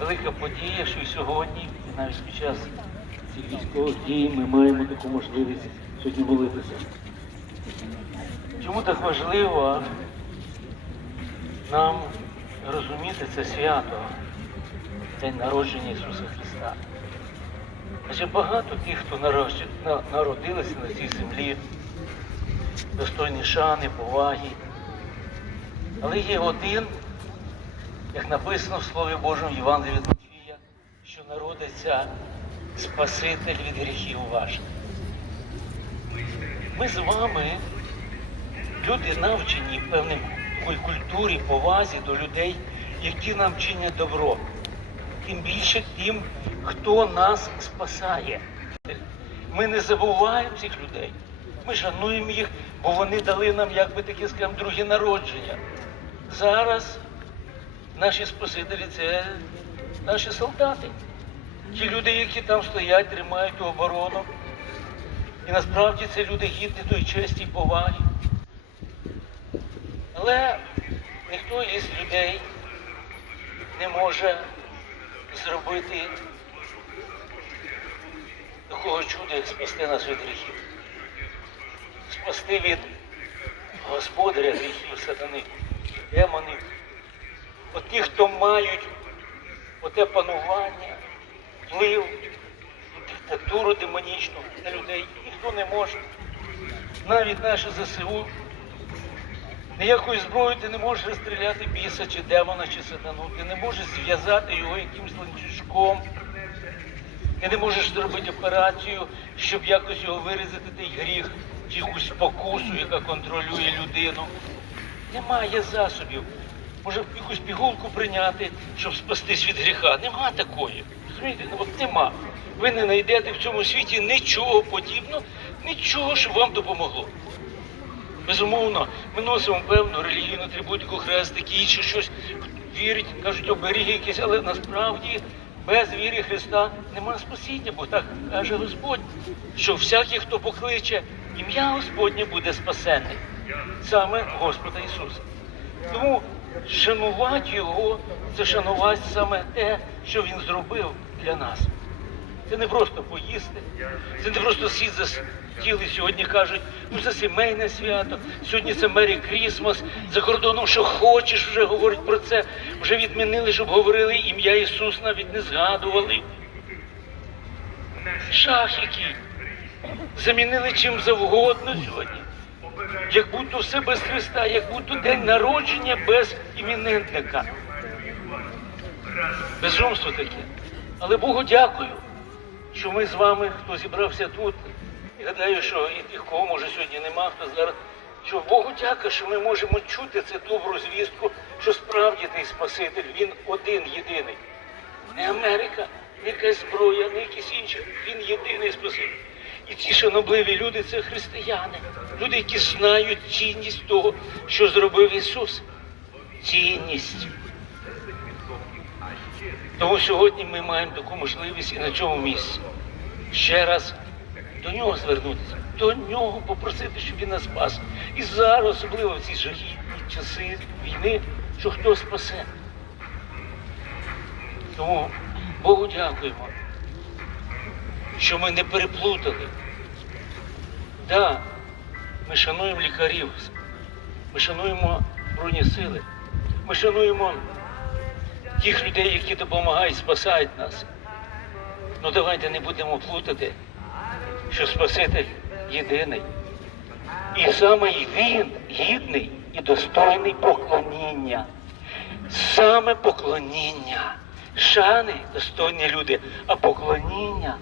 велика подія, що і сьогодні, і навіть під час цих військових дій ми маємо таку можливість сьогодні молитися. Чому так важливо нам розуміти це свято, День народження Ісуса Христа? Адже багато тих, хто народилися на цій землі, достойні шани, поваги. Але є один, як написано в Слові Божому Євангелії від Матвія, що народиться Спаситель від гріхів ваших. Ми з вами, люди навчені певним культурі, повазі до людей, які нам чинять добро. Тим більше тим, хто нас спасає. Ми не забуваємо цих людей. Ми шануємо їх, бо вони дали нам, як би таке скажемо, друге народження. Зараз наші спасителі це наші солдати. Ті люди, які там стоять, тримають оборону. І насправді це люди гідні тої честі і поваги. Але ніхто із людей не може зробити такого чуда, як спасти нас від гріхів. Спасти від господаря гріхів сатани, демонів. От ті, хто мають оте панування, вплив, диктатуру демонічну на людей, ніхто не може. Навіть наше ЗСУ Ніякою зброєю ти не можеш розстріляти біса чи демона, чи сатану. Ти не можеш зв'язати його якимсь ланцюжком. Ти не можеш зробити операцію, щоб якось його вирізати той гріх, чи якусь спокусу, яка контролює людину. Немає засобів. Може якусь пігулку прийняти, щоб спастись від гріха. Нема такої. Розумієте? Ну, от нема. Ви не знайдете в цьому світі нічого подібного, нічого, що вам допомогло. Безумовно, ми носимо певну релігійну атрибутику, хрестики, інше щось вірять, кажуть, оберіги якісь, але насправді без віри Христа нема спасіння, бо так каже Господь, що всякий, хто покличе ім'я Господнє, буде спасений. Саме Господа Ісуса. Тому шанувати Його це шанувати саме те, що Він зробив для нас. Це не просто поїсти, це не просто сіти за стіл і сьогодні кажуть, ну це сімейне свято, сьогодні це Мері Крісмас, за кордоном, що хочеш, вже говорять про це, вже відмінили, щоб говорили ім'я Ісус, навіть не згадували. Шах. Замінили чим завгодно сьогодні. Як будто все без Христа, як будто день народження без іменинника. Безумство таке. Але Богу дякую, що ми з вами, хто зібрався тут, гадаю, що і тих, кого може сьогодні нема, хто зараз. Що Богу дякую, що ми можемо чути цю добру звістку, що справді той Спаситель, він один єдиний. Не Америка, не якась зброя, не якісь інші. Він єдиний Спаситель. І ці шанобливі люди це християни, люди, які знають цінність того, що зробив Ісус. Цінність. Тому сьогодні ми маємо таку можливість і на цьому місці ще раз до нього звернутися, до нього попросити, щоб він нас спас. І зараз, особливо в ці жахітні часи війни, що хто спасе. Тому Богу дякуємо, що ми не переплутали. Да, ми шануємо лікарів, ми шануємо Збройні сили, ми шануємо тих людей, які допомагають, спасають нас. Ну давайте не будемо плутати, що Спаситель єдиний. І саме він гідний і достойний поклоніння. Саме поклоніння. Шани достойні люди, а поклоніння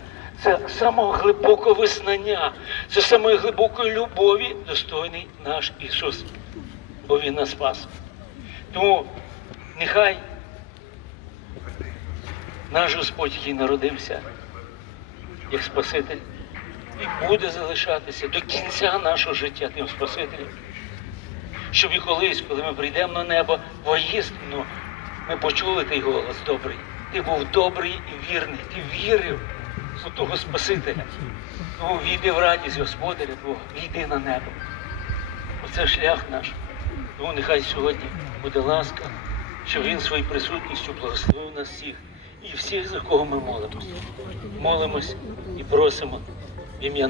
це самого глибокого визнання, це самої глибокої любові достойний наш Ісус, бо Він нас спас. Тому нехай наш Господь, який народився як Спаситель, і буде залишатися до кінця нашого життя тим Спасителем. Щоб і колись, коли ми прийдемо на небо, воїстину, ми почули той голос добрий. Ти був добрий і вірний, ти вірив у того Спасителя. Ну, війди в радість Господаря Твого, війди на небо. Оце шлях наш. Тому нехай сьогодні буде ласка, щоб Він своєю присутністю благословив нас всіх і всіх, за кого ми молимось. Молимось і просимо в ім'я